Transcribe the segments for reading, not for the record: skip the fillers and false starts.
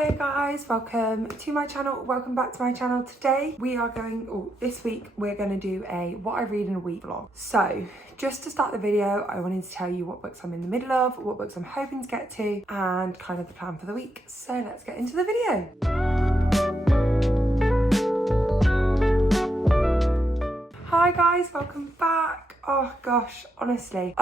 Hello guys, welcome to my channel, welcome back to my channel. Today we are this week we're going to do a what I read in a week vlog. So just to start the video, I wanted to tell you what books I'm in the middle of, what books I'm hoping to get to, and kind of the plan for the week. So let's get into the video. Hi guys, welcome back. Oh gosh, honestly,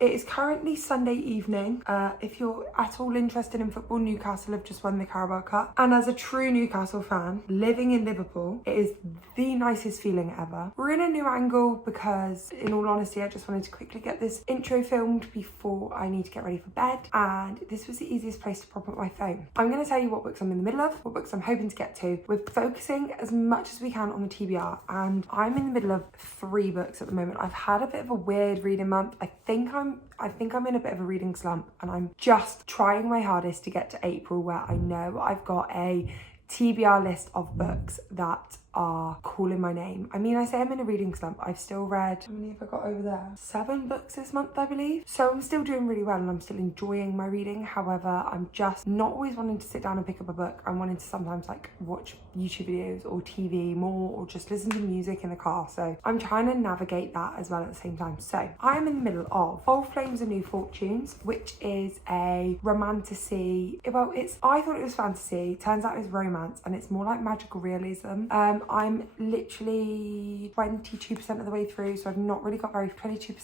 it is currently Sunday evening. If you're at all interested in football, Newcastle have just won the Carabao Cup. And as a true Newcastle fan, living in Liverpool, it is the nicest feeling ever. We're in a new angle because, in all honesty, I just wanted to quickly get this intro filmed before I need to get ready for bed. And this was the easiest place to prop up my phone. I'm going to tell you what books I'm in the middle of, what books I'm hoping to get to. We're focusing as much as we can on the TBR. And I'm in the middle of 3 books at the moment. I've had a bit of a weird reading month. I think I'm in a bit of a reading slump, and I'm just trying my hardest to get to April, where I know I've got a TBR list of books that are calling my name. I mean, I say I'm in a reading slump. I've still read, how many have I got over there? 7 books this month, I believe. So I'm still doing really well and I'm still enjoying my reading. However, I'm just not always wanting to sit down and pick up a book. I'm wanting to sometimes like watch YouTube videos or TV more, or just listen to music in the car. So I'm trying to navigate that as well at the same time. So I'm in the middle of Old Flames and New Fortunes, which is a romantasy. Well, I thought it was fantasy. Turns out it's romance, and it's more like magical realism. I'm literally 22% of the way through, so I've not really got 22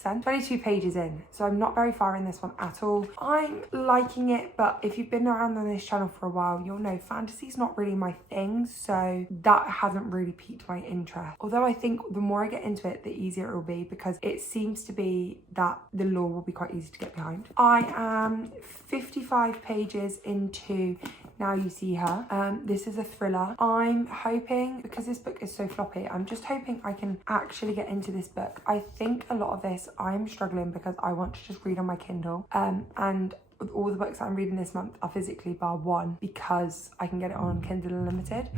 pages in, so I'm not very far in this one at all. I'm liking it, but if you've been around on this channel for a while, you'll know fantasy's not really my thing, so that hasn't really piqued my interest. Although I think the more I get into it, the easier it will be, because it seems to be that the lore will be quite easy to get behind. I am 55 pages into Now You See Her. This is a thriller. I'm hoping, because this book is so floppy, I'm just hoping I can actually get into this book. I think a lot of this I'm struggling because I want to just read on my Kindle, and all the books that I'm reading this month are physically, bar one, because I can get it on Kindle Unlimited.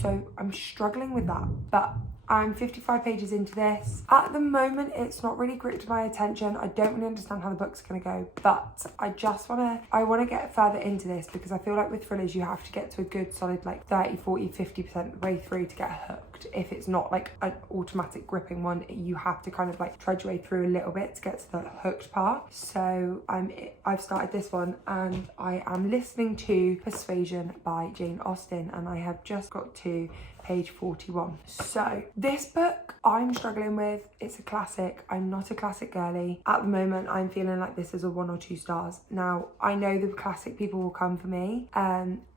So I'm struggling with that, but I'm 55 pages into this. At the moment, it's not really gripped my attention. I don't really understand how the book's gonna go, but I wanna get further into this, because I feel like with thrillers, you have to get to a good solid like 30, 40, 50% of the way through to get hooked. If it's not like an automatic gripping one, you have to kind of like trudge your way through a little bit to get to the hooked part. So I've started this one, and I am listening to Persuasion by Jane Austen, and I have just got to page 41. So this book I'm struggling with. It's a classic. I'm not a classic girly. At the moment, I'm feeling like this is a 1 or 2 stars. Now, I know the classic people will come for me.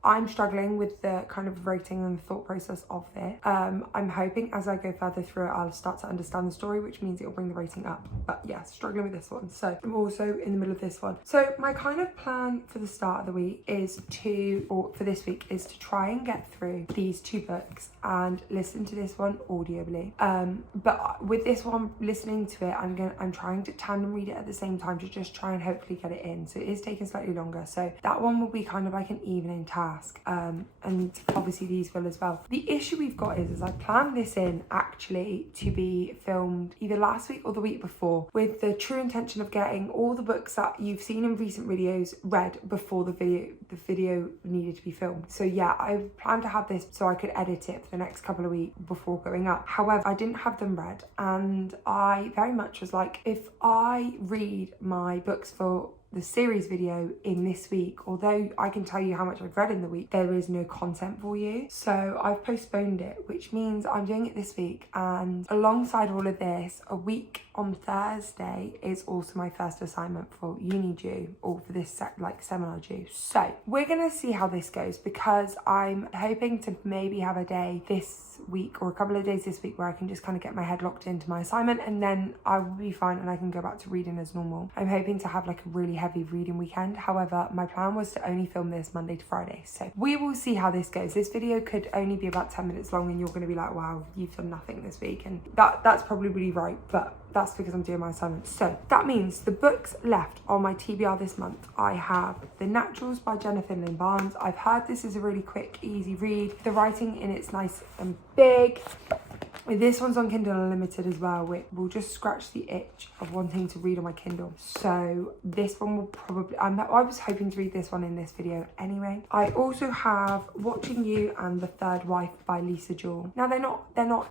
I'm struggling with the kind of rating and the thought process of it. I'm hoping as I go further through it, I'll start to understand the story, which means it'll bring the rating up. But yeah, struggling with this one. So I'm also in the middle of this one. So my kind of plan for the start of the week for this week is to try and get through these 2 books and listen to this one audibly. But with this one, listening to it, I'm trying to tandem read it at the same time to just try and hopefully get it in. So it is taking slightly longer. So that one will be kind of like an evening task. And obviously these will as well. The issue we've got is I planned this in actually to be filmed either last week or the week before, with the true intention of getting all the books that you've seen in recent videos read before the video needed to be filmed. So yeah, I planned to have this so I could edit it for the next couple of weeks before going up. However, I didn't have them read, and I very much was like, if I read my books for the series video in this week, although I can tell you how much I've read in the week, there is no content for you. So I've postponed it, which means I'm doing it this week. And alongside all of this, a week on Thursday is also my first assignment for uni due, or for this seminar due. So we're gonna see how this goes, because I'm hoping to maybe have a day this week or a couple of days this week where I can just kind of get my head locked into my assignment, and then I will be fine and I can go back to reading as normal. I'm hoping to have like a really heavy reading weekend. However, my plan was to only film this Monday to Friday, so we will see how this goes. This video could only be about 10 minutes long, and you're going to be like, wow, you've done nothing this week, and that's probably really right, but that's because I'm doing my assignments. So that means the books left on my TBR this month, I have The Naturals by Jennifer Lynn Barnes. I've heard this is a really quick, easy read. The writing in it's nice and big. This one's on Kindle Unlimited as well, which will just scratch the itch of wanting to read on my Kindle. So this one will probably, I was hoping to read this one in this video anyway. I also have Watching You and The Third Wife by Lisa Jewell. Now they're not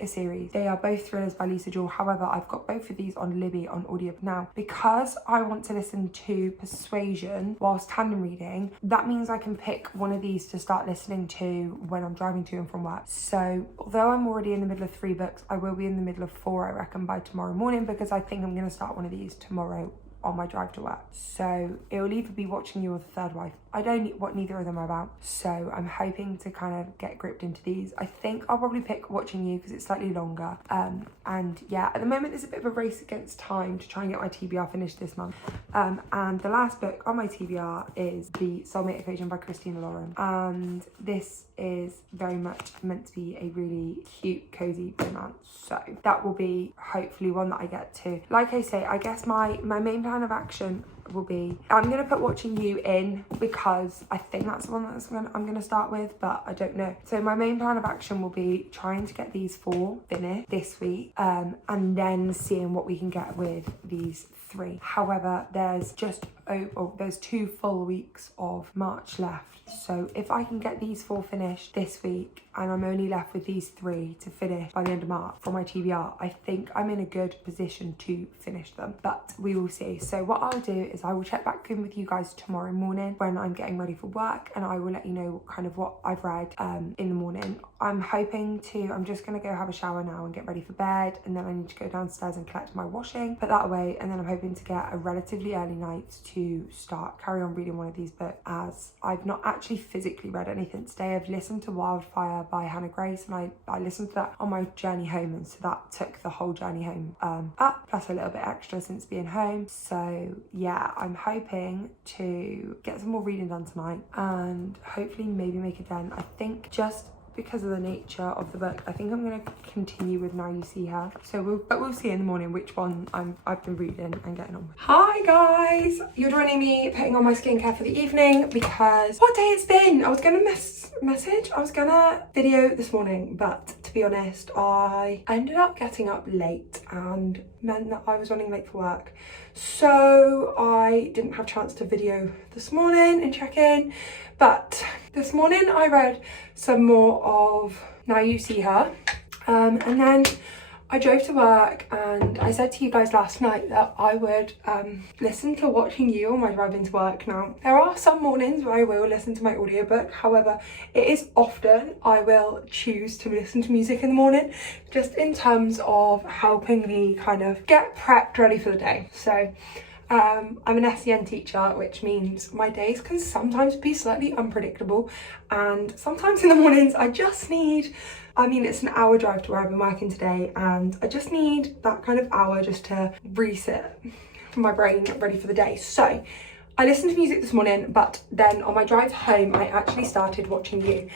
a series. They are both thrillers by Lisa Jewell. However, I've got both of these on Libby on audio. Now, because I want to listen to Persuasion whilst tandem reading, that means I can pick one of these to start listening to when I'm driving to and from work. So although I'm already in the middle of 3 books, I will be in the middle of 4, I reckon, by tomorrow morning, because I think I'm going to start one of these tomorrow on my drive to work. So it will either be Watching You or The Third Wife. I don't know what neither of them are about, so I'm hoping to kind of get gripped into these. I think I'll probably pick Watching You because it's slightly longer. And yeah, at the moment there's a bit of a race against time to try and get my TBR finished this month. And the last book on my TBR is The Soulmate Equation by Christina Lauren. And this is very much meant to be a really cute, cozy romance. So that will be hopefully one that I get to. Like I say, I guess my main plan of action will be, I'm going to put Watching You in because I think that's the one I'm going to start with, but I don't know. So my main plan of action will be trying to get these 4 finished this week, and then seeing what we can get with these 3. However, there's there's 2 full weeks of March left. So if I can get these 4 finished this week and I'm only left with these 3 to finish by the end of March for my TBR, I think I'm in a good position to finish them, but we will see. So what I'll do is I will check back in with you guys tomorrow morning when I'm getting ready for work, and I will let you know kind of what I've read in the morning. I'm just going to go have a shower now and get ready for bed, and then I need to go downstairs and collect my washing, put that away, and then I'm hoping to get a relatively early night to carry on reading one of these books, as I've not actually physically read anything today. I've listened to Wildfire by Hannah Grace, and I listened to that on my journey home, and so that took the whole journey home up, plus a little bit extra since being home. So yeah, I'm hoping to get some more reading done tonight and hopefully maybe make a dent. I think just because of the nature of the book, I think I'm going to continue with Now You See Her. So we'll see in the morning which one I've been reading and getting on with. Hi guys, you're joining me putting on my skincare for the evening because what day it's been. I was going to video this morning, but to be honest, I ended up getting up late and meant that I was running late for work. So I didn't have a chance to video this morning and check in. But this morning I read some more of Now You See Her. And then I drove to work, and I said to you guys last night that I would listen to Watching You on my drive into work. Now, there are some mornings where I will listen to my audiobook. However, it is often I will choose to listen to music in the morning, just in terms of helping me kind of get prepped ready for the day. So I'm an SEN teacher, which means my days can sometimes be slightly unpredictable, and sometimes in the mornings I just need, it's an hour drive to where I've been working today, and I just need that kind of hour just to reset my brain ready for the day. So I listened to music this morning, but then on my drive home I actually started Watching You,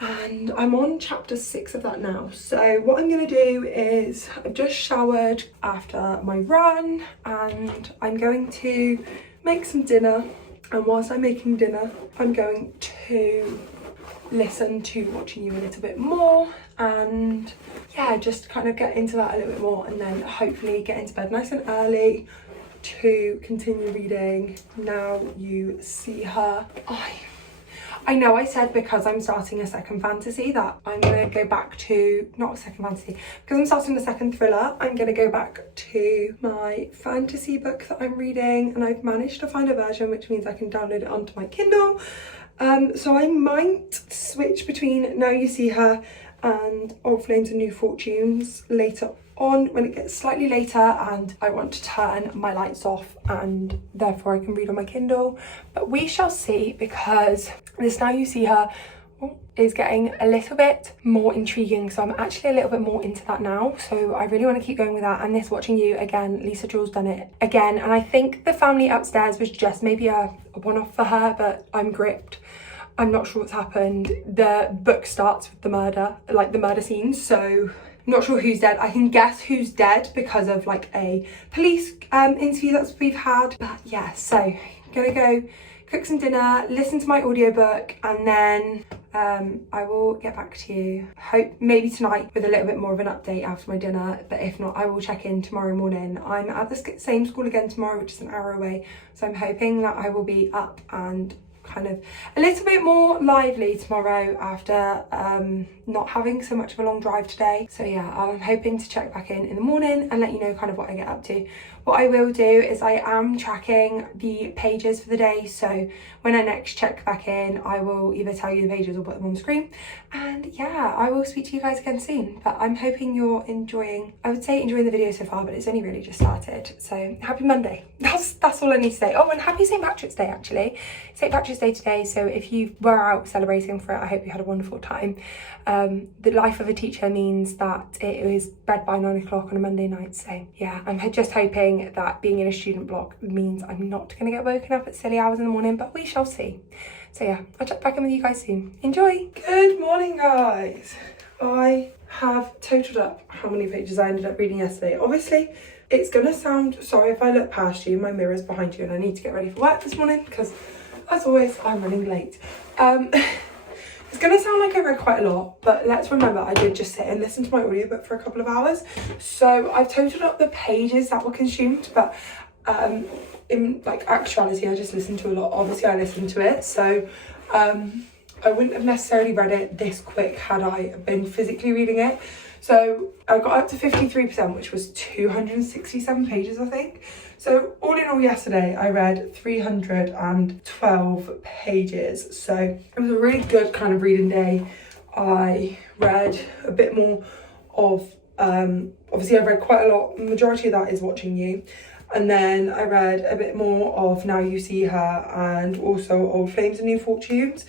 and I'm on chapter 6 of that now. So what I'm going to do is, I've just showered after my run and I'm going to make some dinner, and whilst I'm making dinner I'm going to listen to Watching You a little bit more, and yeah, just kind of get into that a little bit more, and then hopefully get into bed nice and early to continue reading Now You See Her. I know I said because I'm starting a second fantasy that I'm going to go back to, not a second fantasy, because I'm starting the second thriller, I'm going to go back to my fantasy book that I'm reading, and I've managed to find a version which means I can download it onto my Kindle. So I might switch between Now You See Her and Old Flames and New Fortunes later on, when it gets slightly later and I want to turn my lights off and therefore I can read on my Kindle. But we shall see, because this Now You See Her is getting a little bit more intriguing, so I'm actually a little bit more into that now, so I really want to keep going with that. And this Watching You, again, Lisa Jewell's done it again, and I think the family upstairs was just maybe a one-off for her, but I'm gripped. I'm not sure what's happened. The book starts with the murder, like the murder scenes, so I'm not sure who's dead. I can guess who's dead because of like a police interview that we've had. But yeah, so I'm gonna go cook some dinner, listen to my audiobook, and then I will get back to you, hope maybe tonight, with a little bit more of an update after my dinner, but if not, I will check in tomorrow morning. I'm at the same school again tomorrow, which is an hour away, so I'm hoping that I will be up and kind of a little bit more lively tomorrow after not having so much of a long drive today. So yeah, I'm hoping to check back in the morning and let you know kind of what I get up to. What I will do is I am tracking the pages for the day, so when I next check back in, I will either tell you the pages or put them on the screen. And yeah, I will speak to you guys again soon, but I'm hoping you're enjoying the video so far, but it's only really just started. So happy Monday. That's all I need to say. Oh, and happy St. Patrick's Day, actually. St. Patrick's Day today, so if you were out celebrating for it, I hope you had a wonderful time. The life of a teacher means that it is bed by 9 o'clock on a Monday night, so yeah, I'm just hoping that being in a student block means I'm not going to get woken up at silly hours in the morning, but we shall see. So yeah, I'll check back in with you guys soon. Enjoy! Good morning, guys. I have totaled up how many pages I ended up reading yesterday. Obviously, it's going to sound, sorry if I look past you, my mirror's behind you and I need to get ready for work this morning because, as always, I'm running late. It's going to sound like I read quite a lot, but let's remember I did just sit and listen to my audiobook for a couple of hours. So I've totaled up the pages that were consumed, but in like actuality, I just listened to a lot. Obviously, I listened to it, so I wouldn't have necessarily read it this quick had I been physically reading it. So I got up to 53%, which was 267 pages, I think. So all in all, yesterday I read 312 pages. So it was a really good kind of reading day. I read a bit more of, obviously I read quite a lot. The majority of that is Watching You. And then I read a bit more of Now You See Her and also Old Flames and New Fortunes.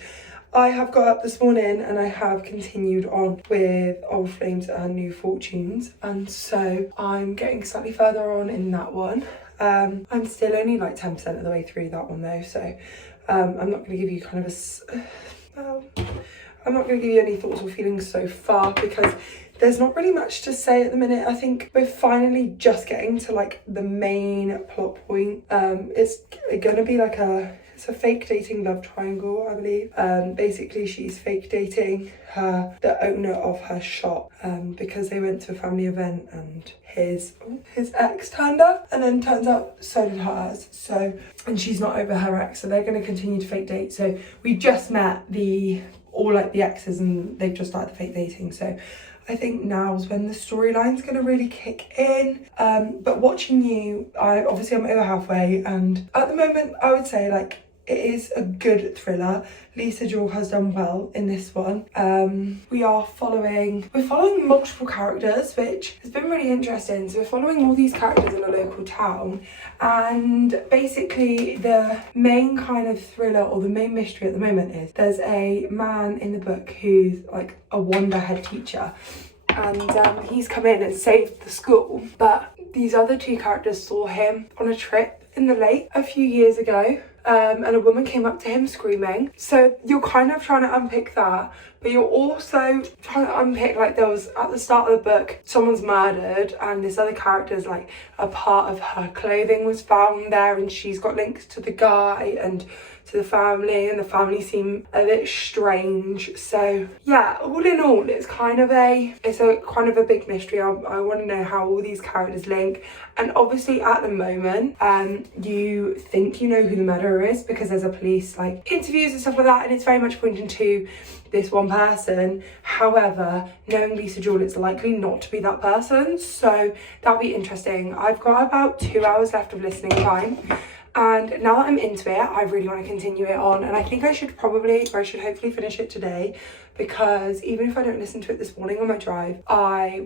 I have got up this morning and I have continued on with Old Flames and New Fortunes, and so I'm getting slightly further on in that one. I'm still only like 10% of the way through that one though, so I'm not going to give you kind of I'm not going to give you any thoughts or feelings so far because there's not really much to say at the minute. I think we're finally just getting to like the main plot point. It's going to be like it's a fake dating love triangle, I believe. Basically, she's fake dating the owner of her shop because they went to a family event and his ex turned up, and then turns out so did hers. So, and she's not over her ex, so they're going to continue to fake date. So we just met all the exes, and they've just started the fake dating. So I think now's when the storyline's going to really kick in. But Watching You, I'm over halfway, and at the moment I would say like it is a good thriller. Lisa Jewell has done well in this one. We're following multiple characters, which has been really interesting. So we're following all these characters in a local town, and basically the main kind of thriller or the main mystery at the moment is there's a man in the book who's like a wonder head teacher, and he's come in and saved the school, but these other two characters saw him on a trip in the lake a few years ago. And a woman came up to him screaming. So you're kind of trying to unpick that, but you're also trying to unpick, like, there was at the start of the book, someone's murdered and this other character's like a part of her clothing was found there, and she's got links to the guy and to the family, and the family seem a bit strange. So yeah, all in all, it's kind of a big mystery. I want to know how all these characters link, and obviously at the moment you think you know who the murderer is because there's a police like interviews and stuff like that, and it's very much pointing to this one person. However, knowing Lisa Jewell, it's likely not to be that person, so that'll be interesting. I've got about 2 hours left of listening time, and now that I'm into it, I really want to continue it on, and I think I should hopefully finish it today, because even if I don't listen to it this morning on my drive, I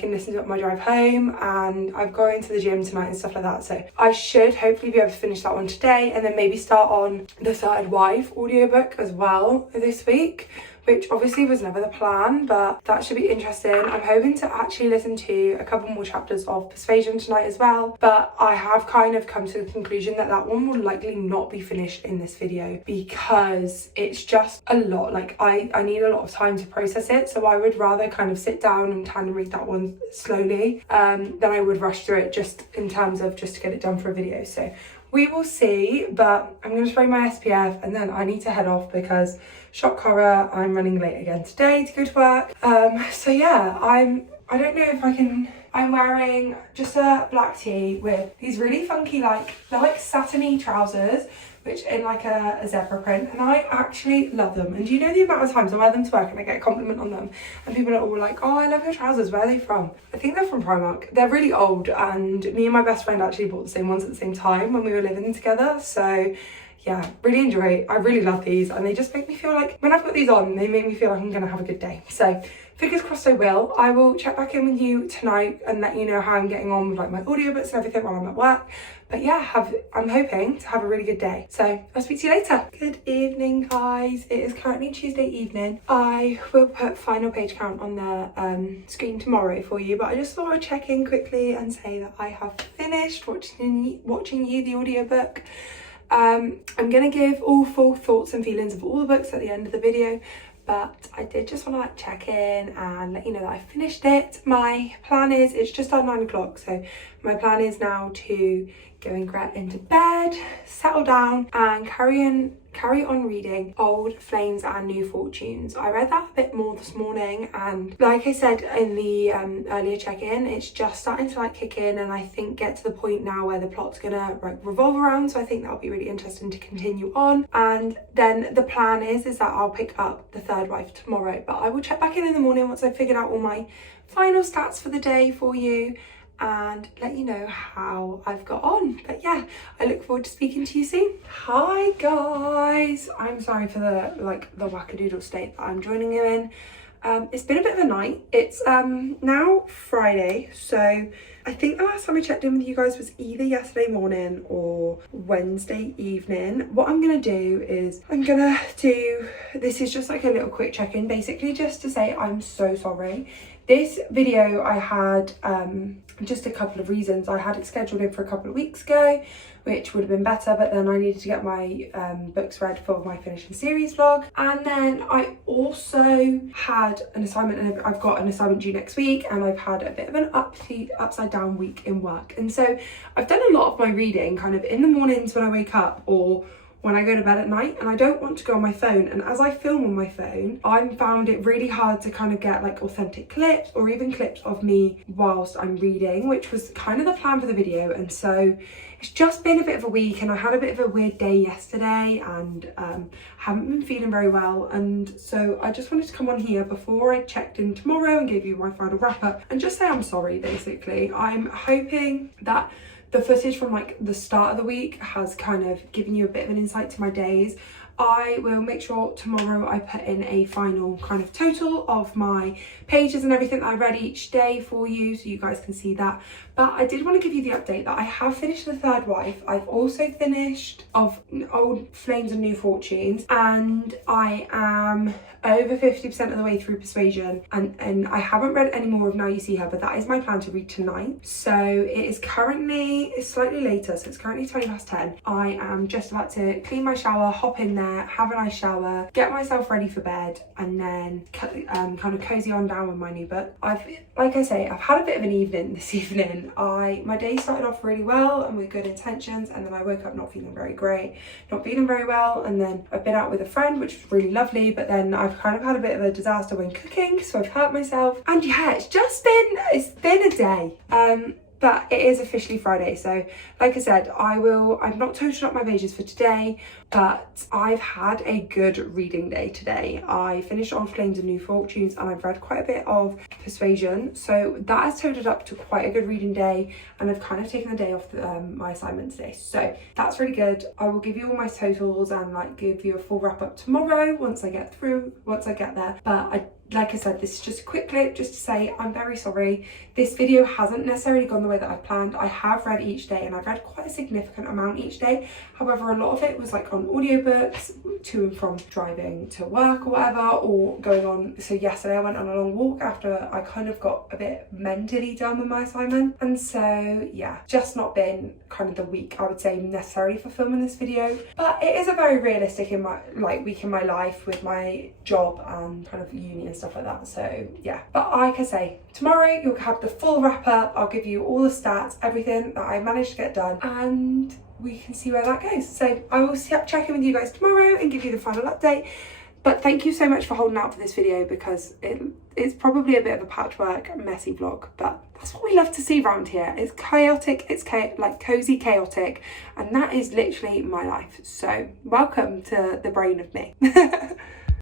can listen to it on my drive home, and I'm going to the gym tonight and stuff like that, so I should hopefully be able to finish that one today, and then maybe start on the Third Wife audiobook as well this week, which obviously was never the plan, but that should be interesting. I'm hoping to actually listen to a couple more chapters of Persuasion tonight as well, but I have kind of come to the conclusion that that one will likely not be finished in this video because it's just a lot. Like I need a lot of time to process it, so I would rather kind of sit down and try and read that one slowly than I would rush through it just in terms of just to get it done for a video. So we will see, but I'm going to spray my SPF and then I need to head off because shock horror, I'm running late again today to go to work. So yeah, I don't know if I can. I'm wearing just a black tee with these really funky, they're like satiny trousers, which in like a zebra print, and I actually love them. And do you know the amount of times I wear them to work and I get a compliment on them, and people are all like, oh, I love your trousers, where are they from? I think they're from Primark. They're really old, and me and my best friend actually bought the same ones at the same time when we were living together. So yeah, really enjoy. I really love these, and they just make me feel like when I've got these on, they make me feel like I'm gonna have a good day. So fingers crossed I will. I will check back in with you tonight and let you know how I'm getting on with like my audiobooks and everything while I'm at work. But yeah, I'm hoping to have a really good day. So I'll speak to you later. Good evening, guys. It is currently Tuesday evening. I will put final page count on the screen tomorrow for you, but I just thought I'd check in quickly and say that I have finished watching you the audiobook. I'm gonna give all full thoughts and feelings of all the books at the end of the video, but I did just want to like check in and let you know that I finished it. My plan is, it's just on 9 o'clock, so my plan is now to go and get into bed, settle down and carry on reading Old Flames and New Fortunes. I read that a bit more this morning, and like I said in the earlier check-in, it's just starting to like kick in, and I think get to the point now where the plot's gonna like revolve around, so I think that'll be really interesting to continue on. And then the plan is that I'll pick up The Third Wife tomorrow, but I will check back in the morning once I've figured out all my final stats for the day for you and let you know how I've got on. But yeah, I look forward to speaking to you soon. Hi guys, I'm sorry for the wackadoodle state that I'm joining you in. It's been a bit of a night. It's now Friday, so I think the last time I checked in with you guys was either yesterday morning or Wednesday evening. What I'm gonna do is this is just like a little quick check-in, basically just to say I'm so sorry. This video I had just a couple of reasons. I had it scheduled in for a couple of weeks ago, which would have been better, but then I needed to get my books read for my finishing series vlog. And then I also had an assignment, and I've got an assignment due next week, and I've had a bit of an upside down week in work. And so I've done a lot of my reading kind of in the mornings when I wake up or when I go to bed at night, and I don't want to go on my phone. And as I film on my phone, I've found it really hard to kind of get like authentic clips or even clips of me whilst I'm reading, which was kind of the plan for the video. And so it's just been a bit of a week, and I had a bit of a weird day yesterday, and haven't been feeling very well. And so I just wanted to come on here before I checked in tomorrow and gave you my final wrap up and just say I'm sorry, basically. I'm hoping that the footage from like the start of the week has kind of given you a bit of an insight to my days. I will make sure tomorrow I put in a final kind of total of my pages and everything that I read each day for you, so you guys can see that. But I did want to give you the update that I have finished The Third Wife. I've also finished Old Flames and New Fortunes, and I am over 50% of the way through Persuasion, and I haven't read any more of Now You See Her, but that is my plan to read tonight. So it's slightly later, so it's currently 10:20. I am just about to clean my shower, hop in there, have a nice shower, get myself ready for bed, and then kind of cozy on down with my new book. Like I say, I've had a bit of an evening this evening. My day started off really well and with good intentions, and then I woke up not feeling very great, not feeling very well, and then I've been out with a friend, which was really lovely, but then I've kind of had a bit of a disaster when cooking, so I've hurt myself. And yeah, it's been a day. But it is officially Friday, so like I said, I've not totaled up my pages for today, but I've had a good reading day today. I finished Old Flames and New Fortunes, and I've read quite a bit of Persuasion, so that has totaled up to quite a good reading day, and I've kind of taken the day off my assignment today, so that's really good. I will give you all my totals and like give you a full wrap up tomorrow once I get there, but like I said, this is just a quick clip just to say I'm very sorry. This video hasn't necessarily gone the way that I planned. I have read each day, and I've read quite a significant amount each day. However, a lot of it was like on audiobooks to and from driving to work or whatever, or going on. So yesterday I went on a long walk after I kind of got a bit mentally done with my assignment. And so yeah, just not been kind of the week I would say necessarily for filming this video. But it is a very realistic week in my life with my job and kind of uni and stuff like that. So yeah, but like I say, tomorrow you'll have the full wrap up. I'll give you all the stats, everything that I managed to get done, and we can see where that goes. So I will check in with you guys tomorrow and give you the final update. But thank you so much for holding out for this video, because it's probably a bit of a patchwork, messy vlog, but that's what we love to see around here. It's chaotic, it's like cozy chaotic, and that is literally my life. So welcome to the brain of me.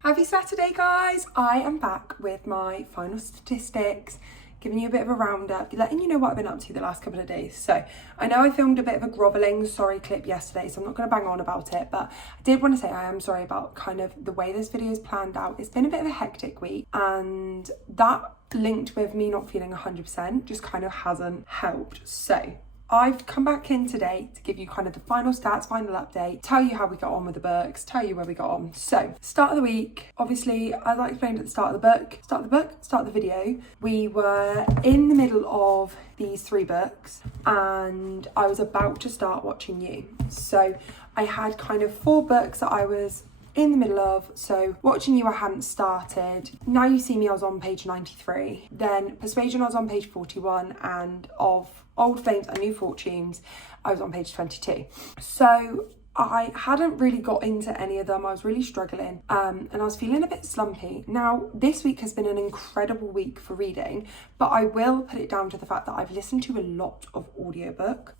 Happy Saturday, guys. I am back with my final statistics, giving you a bit of a roundup, letting you know what I've been up to the last couple of days. So I know I filmed a bit of a grovelling sorry clip yesterday, so I'm not going to bang on about it, but I did want to say I am sorry about kind of the way this video is planned out. It's been a bit of a hectic week, and that linked with me not feeling 100% just kind of hasn't helped. So I've come back in today to give you kind of the final stats, final update, tell you how we got on with the books, tell you where we got on. So, start of the week, obviously, as I explained at the start of the video, we were in the middle of these 3 books, and I was about to start Watching You. So, I had kind of 4 books that I was in the middle of. So Watching You I hadn't started. Now You See Me I was on page 93. Then Persuasion I was on page 41, and of Old Flames and New Fortunes I was on page 22. So I hadn't really got into any of them. I was really struggling, and I was feeling a bit slumpy. Now, this week has been an incredible week for reading, but I will put it down to the fact that I've listened to a lot of audiobook.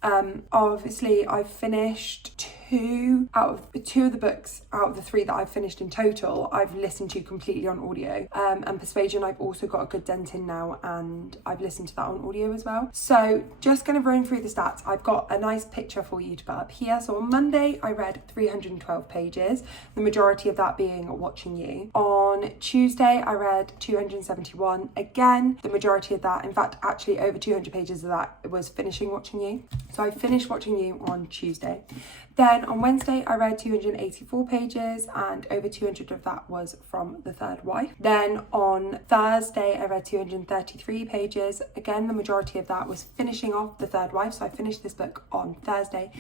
Obviously, I've finished 2 of the books out of the 3 that I've finished in total, I've listened to completely on audio. And Persuasion, I've also got a good dent in now, and I've listened to that on audio as well. So just going to run through the stats. I've got a nice picture for you to put up here. So on Monday, I read 312 pages, the majority of that being Watching You. On Tuesday, I read 271. Again, the majority of that, in fact, actually over 200 pages of that was finishing Watching You. So I finished Watching You on Tuesday. Then on Wednesday, I read 284 pages, and over 200 of that was from The Third Wife. Then on Thursday, I read 233 pages. Again, the majority of that was finishing off The Third Wife, so I finished this book on Thursday.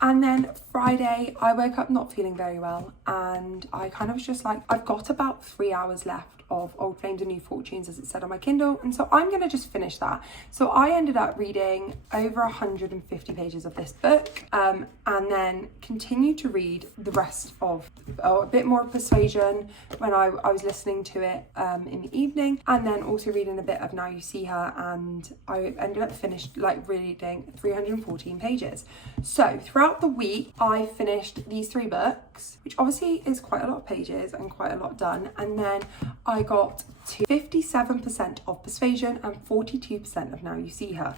And then Friday, I woke up not feeling very well, and I kind of was just like, I've got about 3 hours left of Old Flames and New Fortunes, as it said on my Kindle, and so I'm going to just finish that. So I ended up reading over 150 pages of this book, and then continued to read the rest of a bit more of Persuasion when I was listening to it in the evening, and then also reading a bit of Now You See Her, and I ended up reading 314 pages. So throughout the week, I finished these 3 books, which obviously is quite a lot of pages and quite a lot done, and then I got to 57% of Persuasion and 42% of Now You See Her.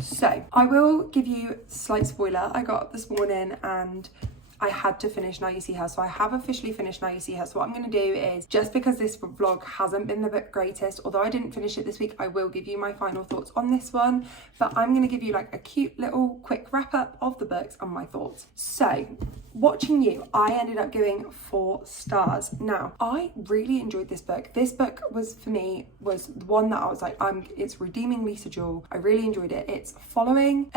So I will give you a slight spoiler. I got up this morning and I had to finish Now You See Her. So I have officially finished Now You See Her. So what I'm going to do is, just because this vlog hasn't been the greatest, although I didn't finish it this week, I will give you my final thoughts on this one. But I'm going to give you like a cute little quick wrap up of the books and my thoughts. So Watching You, I ended up giving 4 stars. Now, I really enjoyed this book. This book was, for me, was the one that I was like, it's redeeming Lisa Jewell. I really enjoyed it. It's following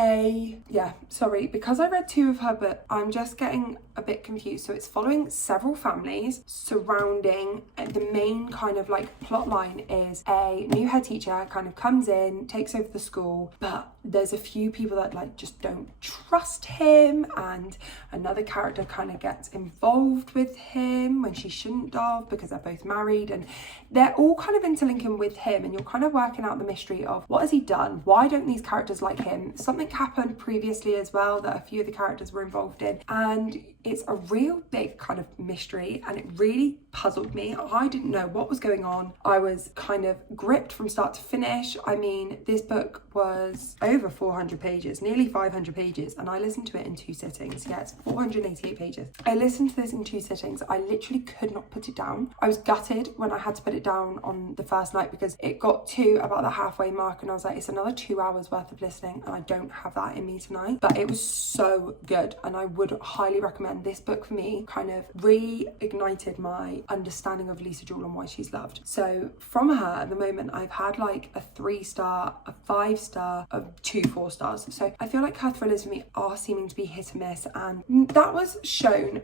because I read 2 of her books, I'm just getting a bit confused. So it's following several families surrounding the main kind of like plot line is a new head teacher kind of comes in, takes over the school, but there's a few people that like just don't trust him, and another character kind of gets involved with him when she shouldn't have, because they're both married, and they're all kind of interlinking with him, and you're kind of working out the mystery of what has he done, why don't these characters like him. Something happened previously as well that a few of the characters were involved in, and it's a real big kind of mystery, and it really puzzled me. I didn't know what was going on. I was kind of gripped from start to finish. I mean, this book was over 400 pages, nearly 500 pages, and I listened to it in 2 sittings. Yeah, it's 488 pages. I listened to this in 2 sittings. I literally could not put it down. I was gutted when I had to put it down on the first night, because it got to about the halfway mark and I was like, it's another 2 hours worth of listening, and I don't have that in me tonight. But it was so good, and I would highly recommend and this book for me kind of reignited my understanding of Lisa Jewell and why she's loved. So from her at the moment, I've had like a 3-star, a 5-star, 2 4-stars. So I feel like her thrillers for me are seeming to be hit or miss, and that was shown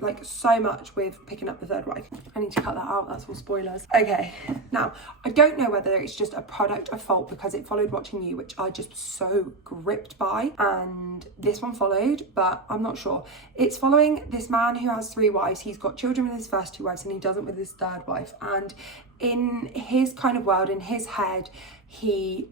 like so much with Picking Up the Third Wife. I need to cut that out, that's all spoilers. Okay, now I don't know whether it's just a product of fault because it followed Watching You, which I just so gripped by, and this one followed, but I'm not sure. It's following this man who has 3 wives. He's got children with his first 2 wives and he doesn't with his 3rd wife, and in his kind of world, in his head, he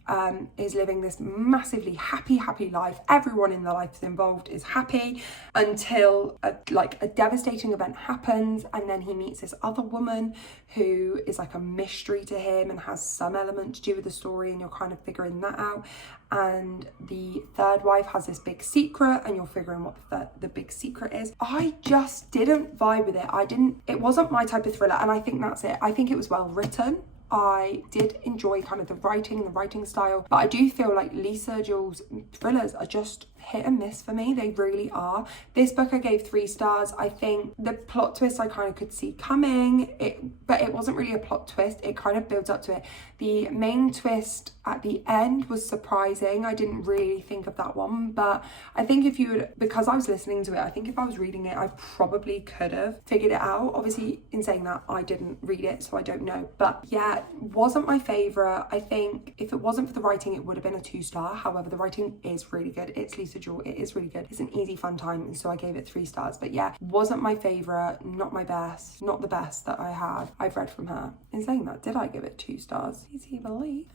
is living this massively happy life. Everyone in the life involved is happy until a devastating event happens, and then he meets this other woman who is like a mystery to him and has some element to do with the story, and you're kind of figuring that out. And the 3rd wife has this big secret and you're figuring what the big secret is. I just didn't vibe with it. It wasn't my type of thriller, and I think that's it. I think it was well written. I did enjoy kind of the writing style, but I do feel like Lisa Jewell's thrillers are just hit and miss for me. They really are. This book I gave 3 stars. I think the plot twist I kind of could see coming, but it wasn't really a plot twist. It kind of builds up to it. The main twist at the end was surprising. I didn't really think of that one, but I think because I was listening to it, I think if I was reading it, I probably could have figured it out. Obviously, in saying that, I didn't read it, so I don't know. But yeah, wasn't my favourite. I think if it wasn't for the writing, it would have been a 2-star. However, the writing is really good. It's Lisa Jewell. It is really good. It's an easy, fun time, and so I gave it 3 stars. But yeah, wasn't my favourite, not my best, not the best that I've read from her. In saying that, did I give it 2 stars? Easy believe.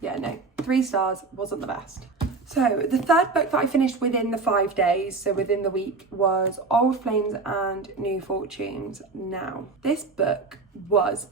Yeah, no, 3 stars, wasn't the best. So the 3rd book that I finished within the 5 days, so within the week, was Old Flames and New Fortunes. Now, this book was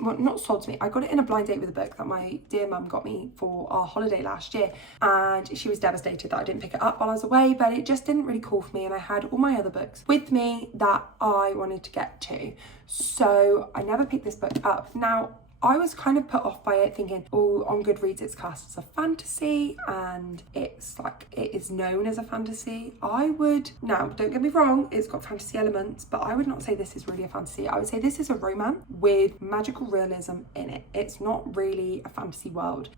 not sold to me. I got it in a blind date with a book that my dear mum got me for our holiday last year, and she was devastated that I didn't pick it up while I was away, but it just didn't really call for me, and I had all my other books with me that I wanted to get to, so I never picked this book up. Now, I was kind of put off by it, thinking, oh, on Goodreads it's classed as a fantasy and it's like, it is known as a fantasy. Now, don't get me wrong, it's got fantasy elements, but I would not say this is really a fantasy. I would say this is a romance with magical realism in it. It's not really a fantasy world.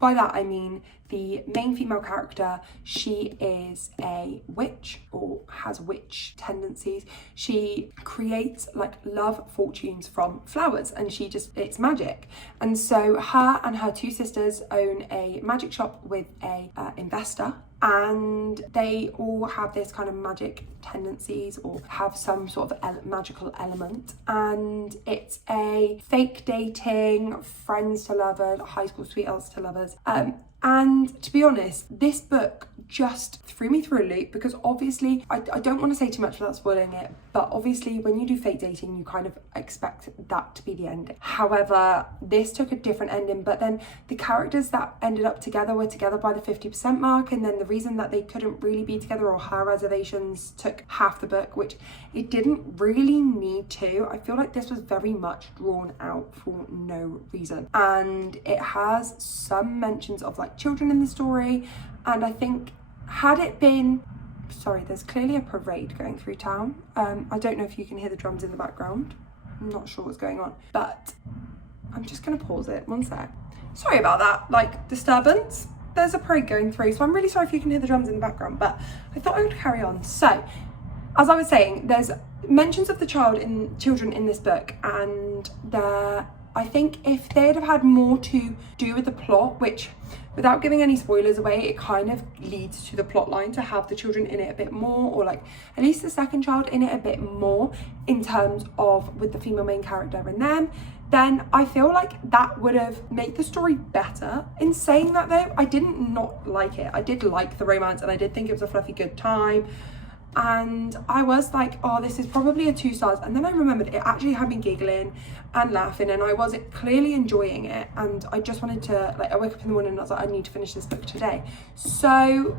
By that I mean the main female character, she is a witch or has witch tendencies. She creates like love fortunes from flowers, and it's magic. And so her and her 2 sisters own a magic shop with a investor, and they all have this kind of magic tendencies or have some sort of magical element, and it's a fake dating, friends to lovers, high school sweethearts to lovers. And to be honest, this book just threw me through a loop, because obviously I don't want to say too much without spoiling it, but obviously when you do fake dating, you kind of expect that to be the ending. However, this took a different ending, but then the characters that ended up together were together by the 50% mark, and then the reason that they couldn't really be together, or her reservations, took half the book, which it didn't really need to. I feel like this was very much drawn out for no reason, and it has some mentions of like children in the story, and I think had it been, sorry, there's clearly a parade going through town. I don't know if you can hear the drums in the background. I'm not sure what's going on, but I'm just gonna pause it, 1 sec. Sorry about that, like, disturbance. There's a parade going through, so I'm really sorry if you can hear the drums in the background, but I thought I would carry on. So, as I was saying, there's mentions of the children in this book, and I think if they'd have had more to do with the plot, which, without giving any spoilers away, it kind of leads to the plot line to have the children in it a bit more, or like at least the second child in it a bit more, in terms of with the female main character and them, then I feel like that would have made the story better. In saying that though, I didn't not like it. I did like the romance, and I did think it was a fluffy good time. And I was like, oh, this is probably a 2 stars. And then I remembered it actually had me giggling and laughing, and I was clearly enjoying it. And I just wanted to, like, I woke up in the morning and I was like, I need to finish this book today. So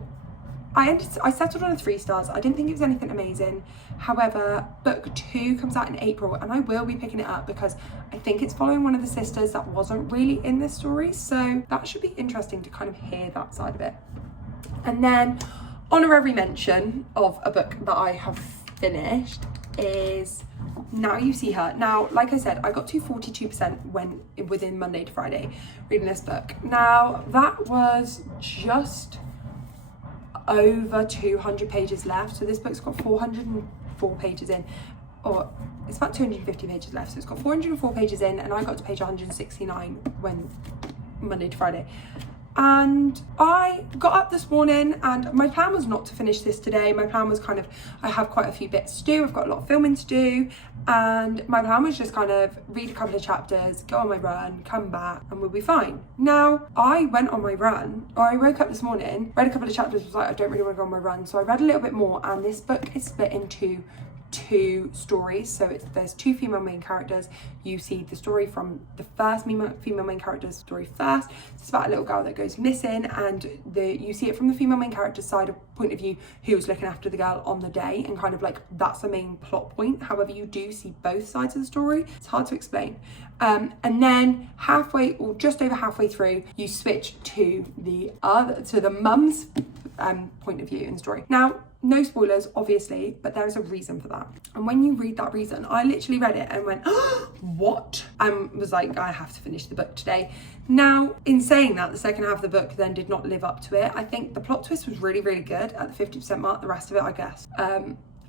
I settled on a 3 stars. I didn't think it was anything amazing. However, book 2 comes out in April, and I will be picking it up because I think it's following one of the sisters that wasn't really in this story. So that should be interesting to kind of hear that side of it. And then honorary mention of a book that I have finished is Now You See Her. Now, like I said, I got to 42% within Monday to Friday reading this book. Now, that was just over 200 pages left. So this book's got 404 pages in, or it's about 250 pages left. So it's got 404 pages in, and I got to page 169 when Monday to Friday. And I got up this morning, and my plan was not to finish this today. My plan was kind of, I have quite a few bits to do. I've got a lot of filming to do, and my plan was just kind of read a couple of chapters, go on my run, come back, and we'll be fine. Now, I went on my run, or I woke up this morning, read a couple of chapters, was like, I don't really want to go on my run. So I read a little bit more, and this book is split into two stories. So there's two female main characters. You see the story from the first female main character's story first. It's about a little girl that goes missing, and you see it from the female main character's side of point of view, who was looking after the girl on the day, and kind of like that's the main plot point. However, you do see both sides of the story. It's hard to explain. And then halfway, or just over halfway through, you switch to the mum's point of view in the story. Now, no spoilers, obviously, but there is a reason for that. And when you read that reason, I literally read it and went, oh, what? And was like, I have to finish the book today. Now, in saying that, the second half of the book then did not live up to it. I think the plot twist was really, really good at the 50% mark. The rest of it, I guess.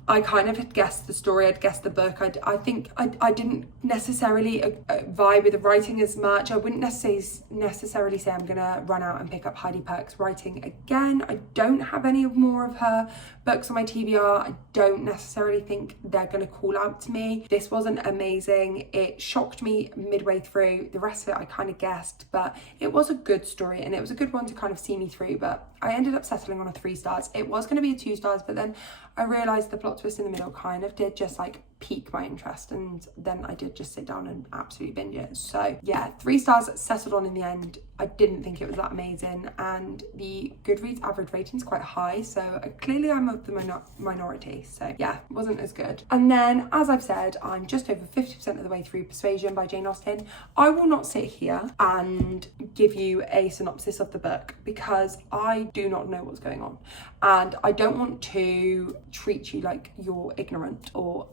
I kind of had guessed the story, I'd guessed the book. I think I didn't necessarily vibe with the writing as much. I wouldn't necessarily say I'm gonna run out and pick up Heidi Perk's writing again. I don't have any more of her books on my TBR. I don't necessarily think they're gonna call out to me. This wasn't amazing. It shocked me midway through. The rest of it I kind of guessed, but it was a good story, and it was a good one to kind of see me through. But I ended up settling on a 3 stars. It was gonna be a 2 stars, but then I realised the plot twist in the middle kind of did just like pique my interest, and then I did just sit down and absolutely binge it. So yeah, 3 stars settled on in the end. I didn't think it was that amazing, and the Goodreads average rating is quite high, so clearly I'm of the minority. So yeah, it wasn't as good. And then, as I've said, I'm just over 50% of the way through Persuasion by Jane Austen. I will not sit here and give you a synopsis of the book because I do not know what's going on, and I don't want to treat you like you're ignorant or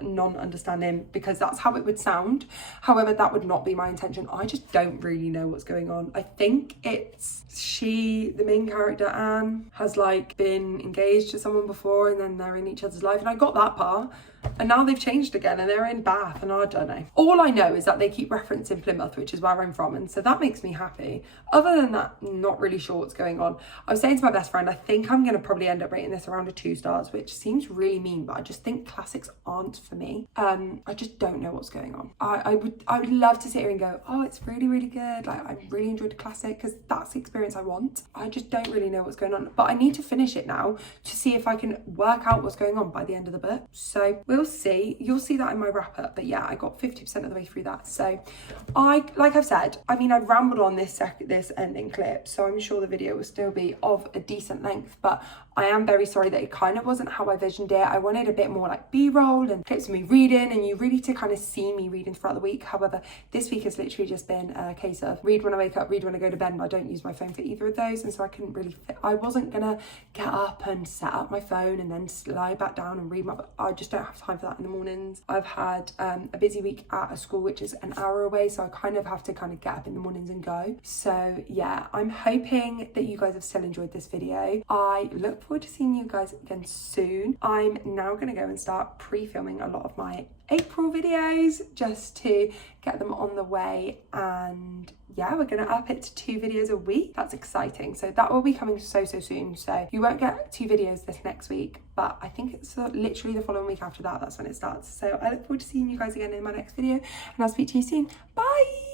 non-understanding, because that's how it would sound. However, that would not be my intention. I just don't really know what's going on. I think it's the main character Anne has like been engaged to someone before, and then they're in each other's life, and I got that part, and now they've changed again and they're in Bath, and I don't know. All I know is that they keep referencing Plymouth, which is where I'm from, and so that makes me happy. Other than that, not really sure what's going on. I was saying to my best friend, I think I'm going to probably end up rating this around a 2 stars, which seems really mean, but I just think classics aren't for me. I just don't know what's going on. I would love to sit here and go, oh, it's really, really good. Like, I really enjoyed the classic, because that's the experience I want. I just don't really know what's going on, but I need to finish it now to see if I can work out what's going on by the end of the book. So we'll see. You'll see that in my wrap up, but yeah, I got 50% of the way through that. So like I've said, I mean, I rambled on this ending clip, so I'm sure the video will still be of a decent length, but I am very sorry that it kind of wasn't how I visioned it. I wanted a bit more like B-roll and clips of me reading, and you really to kind of see me reading throughout the week. However, this week has literally just been a case of read when I wake up, read when I go to bed, and I don't use my phone for either of those, and so I couldn't really I wasn't gonna get up and set up my phone and then lie back down and read my book. I just don't have time for that in the mornings. I've had a busy week at a school which is an hour away, so I kind of have to kind of get up in the mornings and go. So yeah, I'm hoping that you guys have still enjoyed this video. I look forward to seeing you guys again soon. I'm now gonna go and start pre-filming a lot of my April videos just to get them on the way, and yeah, we're gonna up it to 2 videos a week. That's exciting. So that will be coming so soon. So you won't get 2 videos this next week, but I think it's literally the following week after that. That's when it starts. So I look forward to seeing you guys again in my next video, and I'll speak to you soon. Bye.